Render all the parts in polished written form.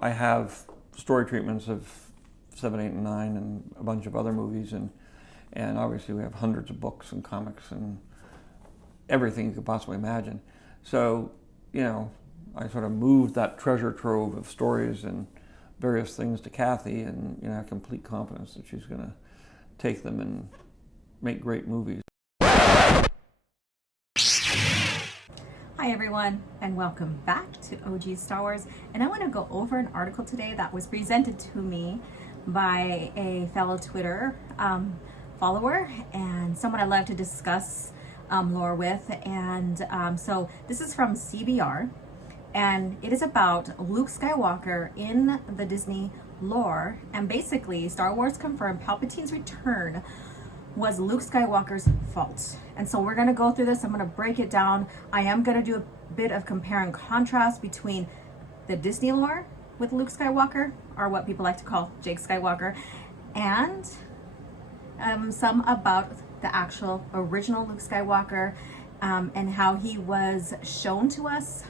I have story treatments of 7, 8, and 9 and a bunch of other movies, and obviously we have hundreds of books and comics and everything you could possibly imagine. So, you know, I sort of moved that treasure trove of stories and various things to Kathy, and, you know, I have complete confidence that she's going to take them and make great movies. Hi everyone, and welcome back to OG Star Wars. And I want to go over an article today that was presented to me by a fellow Twitter follower and someone I love to discuss lore with. And so this is from CBR, and it is about Luke Skywalker in the Disney lore. And basically, Star Wars confirmed Palpatine's return was Luke Skywalker's fault. And so we're going to go through this. I'm going to break it down. I am going to do a bit of compare and contrast between the Disney lore with Luke Skywalker, or what people like to call Jake Skywalker, and some about the actual original Luke Skywalker and how he was shown to us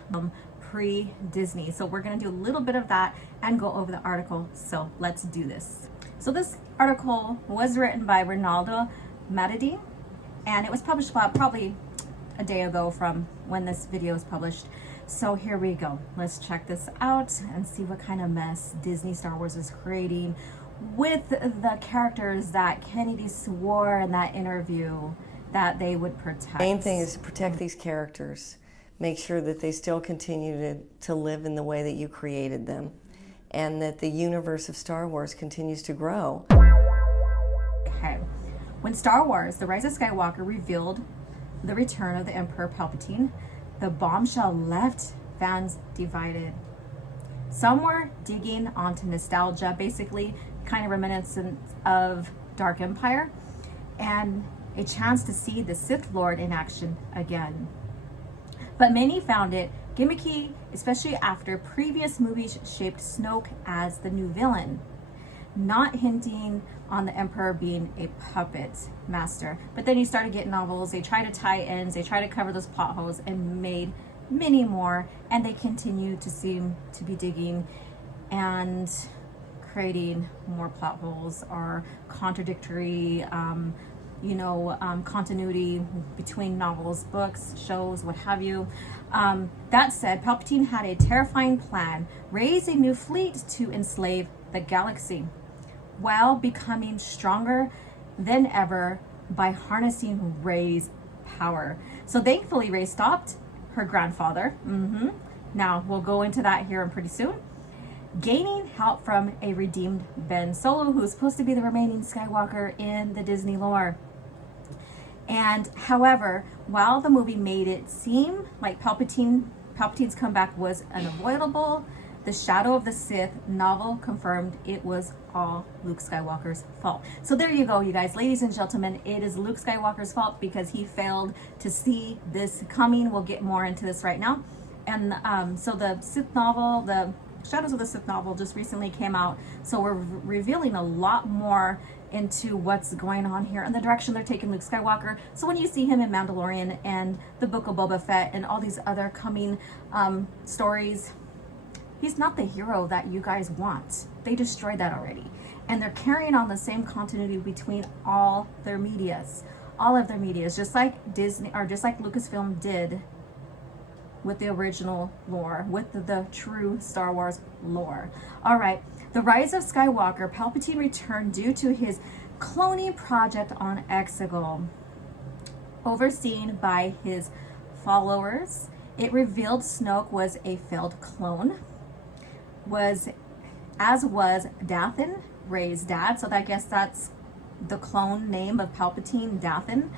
pre-Disney. So we're going to do a little bit of that and go over the article. So let's do this. So this article was written by Ronaldo Madadi, and it was published about probably a day ago from when this video was published. So here we go. Let's check this out and see what kind of mess Disney Star Wars is creating with the characters that Kennedy swore in that interview that they would protect. The main thing is to protect these characters. Make sure that they still continue to live in the way that you created them, and that the universe of Star Wars continues to grow. Okay. When Star Wars: The Rise of Skywalker revealed the return of the Emperor Palpatine, the bombshell left fans divided. Some were digging onto nostalgia, basically kind of reminiscent of Dark Empire, and a chance to see the Sith Lord in action again. But many found it gimmicky, especially after previous movies shaped Snoke as the new villain, not hinting on the Emperor being a puppet master. But then you started getting novels, they try to tie ends, they try to cover those plot holes, and made many more, and they continue to seem to be digging and creating more plot holes or contradictory continuity between novels, books, shows, what have you. That said, Palpatine had a terrifying plan: raise a new fleet to enslave the galaxy, while becoming stronger than ever by harnessing Rey's power. So thankfully, Rey stopped her grandfather. Now, we'll go into that here and pretty soon. Gaining help from a redeemed Ben Solo, who's supposed to be the remaining Skywalker in the Disney lore. And however, while the movie made it seem like Palpatine's comeback was unavoidable, the Shadow of the Sith novel confirmed it was all Luke Skywalker's fault. So there you go, you guys, ladies and gentlemen, it is Luke Skywalker's fault because he failed to see this coming. We'll get more into this right now. And so the Sith novel, the Shadows of the Sith novel, just recently came out. So we're revealing a lot more into what's going on here and the direction they're taking Luke Skywalker. So when you see him in Mandalorian and the Book of Boba Fett and all these other coming stories, he's not the hero that you guys want. They destroyed that already. And they're carrying on the same continuity between all of their medias, just like Disney, or just like Lucasfilm did with the original lore, with the true Star Wars lore. All right, The Rise of Skywalker, Palpatine returned due to his cloning project on Exegol. Overseen by his followers, it revealed Snoke was a failed clone, as was Dathan, Rey's dad. So I guess that's the clone name of Palpatine, Dathan.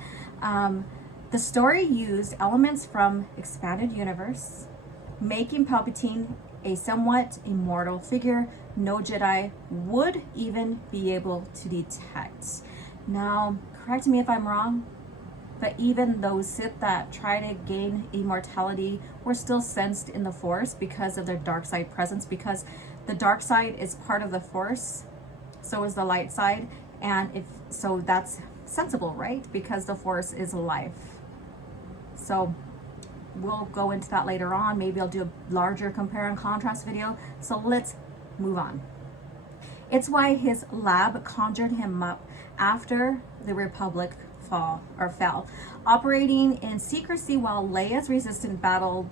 The story used elements from Expanded Universe, making Palpatine a somewhat immortal figure no Jedi would even be able to detect. Now, correct me if I'm wrong, but even those Sith that try to gain immortality were still sensed in the Force because of their dark side presence, because the dark side is part of the Force, so is the light side, and so that's sensible, right? Because the Force is life. So we'll go into that later on. Maybe I'll do a larger compare and contrast video. So let's move on. It's why his lab conjured him up after the Republic fell, operating in secrecy while Leia's resistance battled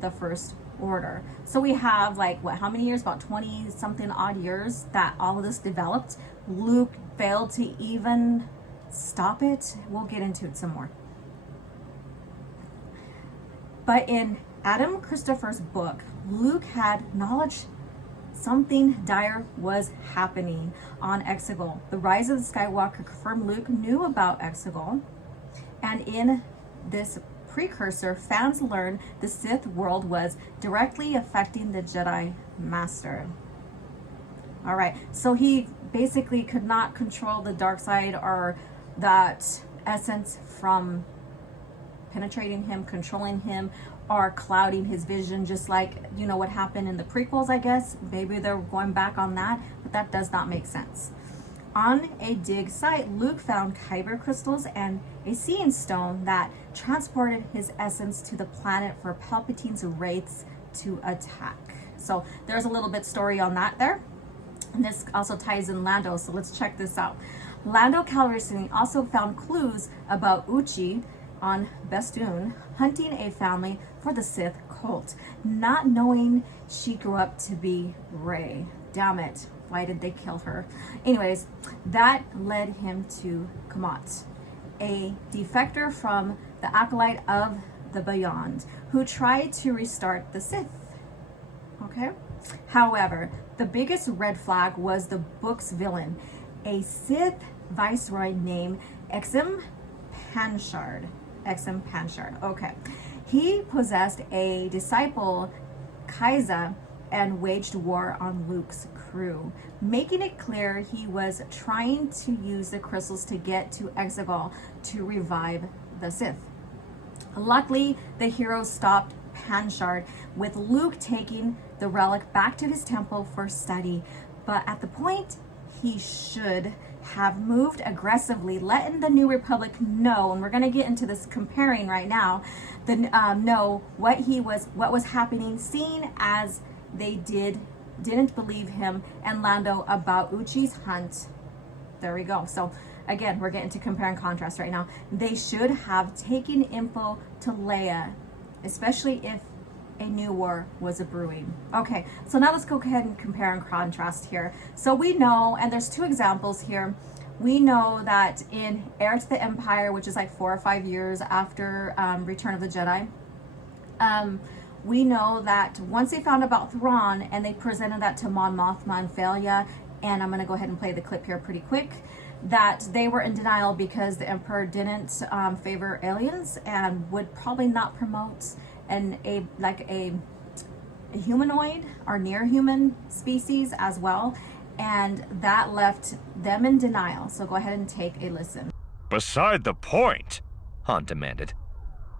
the First Order. So we have like how many years? About 20 something odd years that all of this developed. Luke failed to even stop it. We'll get into it some more. But in Adam Christopher's book, Luke had knowledge something dire was happening on Exegol. The Rise of the Skywalker confirmed Luke knew about Exegol, and in this precursor, fans learned the Sith world was directly affecting the Jedi Master. All right, so he basically could not control the dark side or that essence from penetrating him, controlling him, or clouding his vision, just like, you know, what happened in the prequels, I guess. Maybe they're going back on that, but that does not make sense. On a dig site, Luke found kyber crystals and a seeing stone that transported his essence to the planet for Palpatine's wraiths to attack. So there's a little bit story on that there. And this also ties in Lando, so let's check this out. Lando Calrissian also found clues about Uchi on Bestoon hunting a family for the Sith cult, not knowing she grew up to be Rey. Damn it, why did they kill her? Anyways, that led him to Kamat, a defector from the Acolyte of the Beyond, who tried to restart the Sith. Okay? However, the biggest red flag was the book's villain, a Sith viceroy named Exum Panshard. Okay. He possessed a disciple, Kaiza, and waged war on Luke's crew, making it clear he was trying to use the crystals to get to Exegol to revive the Sith. Luckily, the heroes stopped Panshard, with Luke taking the relic back to his temple for study. But at the point, he should have moved aggressively, letting the New Republic know, and we're going to get into this comparing right now, know what was happening, seeing as they didn't believe him and Lando about Uchi's hunt. There we go. So again, we're getting to compare and contrast right now. They should have taken info to Leia, especially if a new war was a brewing. Okay, so now let's go ahead and compare and contrast here. So we know, and there's two examples here, we know that in Heir to the Empire, which is like 4 or 5 years after Return of the Jedi, we know that once they found about Thrawn and they presented that to Mon Mothma and Falia, and I'm going to go ahead and play the clip here pretty quick, that they were in denial because the Emperor didn't favor aliens and would probably not promote a humanoid or near human species as well, and that left them in denial. So go ahead and take a listen. Beside the point, Han demanded.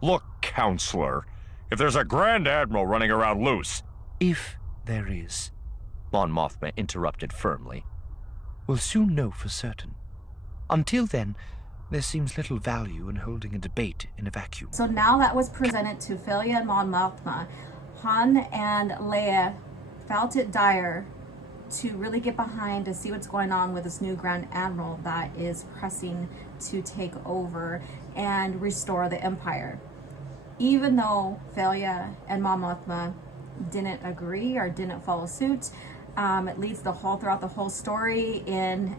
Look, Counselor, if there's a Grand Admiral running around loose... If there is, Mon Mothma interrupted firmly, we'll soon know for certain. Until then, there seems little value in holding a debate in a vacuum. So now that was presented to Falia and Mon Mothma, Han and Leia felt it dire to really get behind to see what's going on with this new Grand Admiral that is pressing to take over and restore the Empire. Even though Falia and Mon Mothma didn't agree or didn't follow suit, it leads throughout the whole story in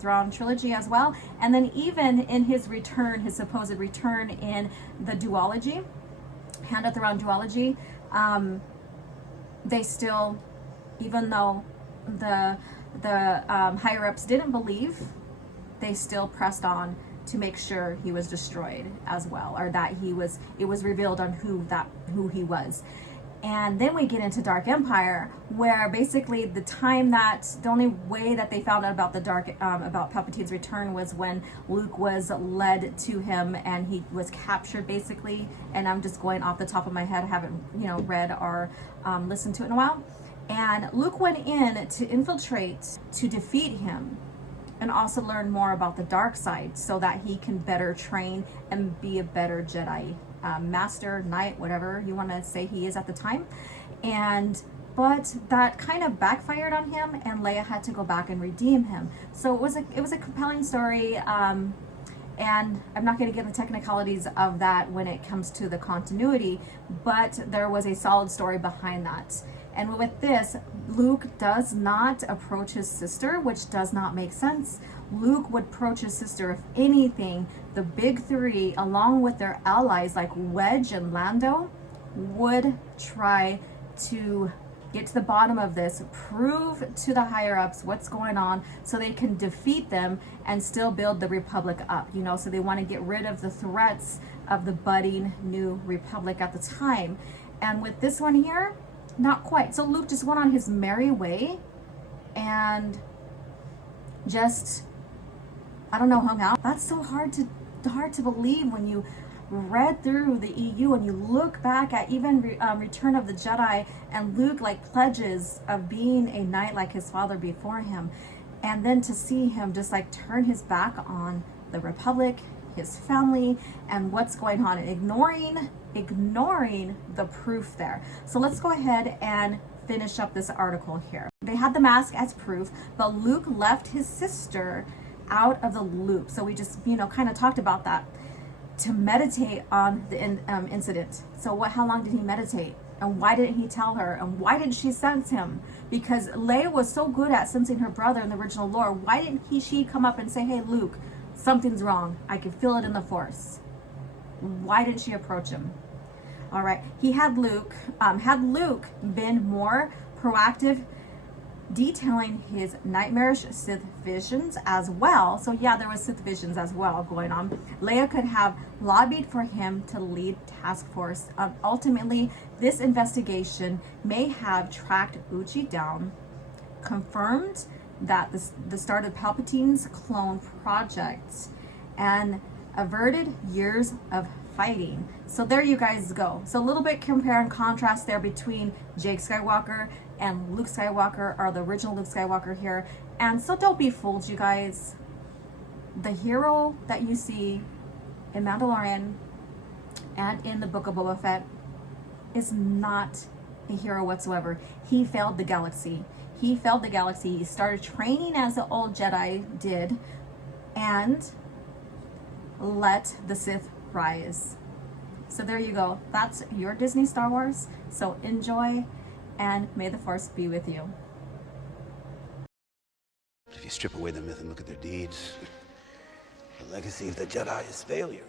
Thrawn Trilogy as well, and then even in his supposed return in the duology, Hand of Thrawn duology, they still, even though the higher ups didn't believe, they still pressed on to make sure he was destroyed as well, or that it was revealed on who he was. And then we get into Dark Empire, where basically the only way that they found out about about Palpatine's return was when Luke was led to him and he was captured basically. And I'm just going off the top of my head, I haven't read or listened to it in a while. And Luke went in to infiltrate, to defeat him, and also learn more about the dark side so that he can better train and be a better Jedi. Master, knight, whatever you want to say he is at the time. And but that kind of backfired on him, and Leia had to go back and redeem him. So it was a compelling story, and I'm not going to get into the technicalities of that when it comes to the continuity, but there was a solid story behind that. And with this, Luke does not approach his sister, which does not make sense. Luke would approach his sister, if anything, the big three, along with their allies like Wedge and Lando, would try to get to the bottom of this, prove to the higher ups what's going on so they can defeat them and still build the Republic up, you know. So they want to get rid of the threats of the budding new Republic at the time. And with this one here, not quite. So Luke just went on his merry way and just, I don't know, hung out. That's so hard to believe when you read through the EU and you look back at even Return of the Jedi, and Luke like pledges of being a knight like his father before him, and then to see him just like turn his back on the Republic, his family, and what's going on, and ignoring the proof there. So let's go ahead and finish up this article here. They had the mask as proof, but Luke left his sister out of the loop. So we just, you know, kind of talked about that, to meditate on the incident. So how long did he meditate? And why didn't he tell her? And why didn't she sense him? Because Leia was so good at sensing her brother in the original lore. Why didn't she come up and say, hey, Luke, something's wrong. I can feel it in the Force. Why didn't she approach him? All right, had Luke been more proactive, detailing his nightmarish Sith visions as well. So yeah, there was Sith visions as well going on. Leia could have lobbied for him to lead task force. Ultimately, this investigation may have tracked Uchi down, confirmed that the start of Palpatine's clone project, and averted years of fighting. So there you guys go. So a little bit compare and contrast there between Jake Skywalker and Luke Skywalker, or the original Luke Skywalker here. And so don't be fooled, you guys. The hero that you see in Mandalorian and in the Book of Boba Fett is not a hero whatsoever. He failed the galaxy. He failed the galaxy. He started training as the old Jedi did, and let the Sith rise. So there you go. That's your Disney Star Wars. So enjoy, and may the Force be with you. If you strip away the myth and look at their deeds, the legacy of the Jedi is failure.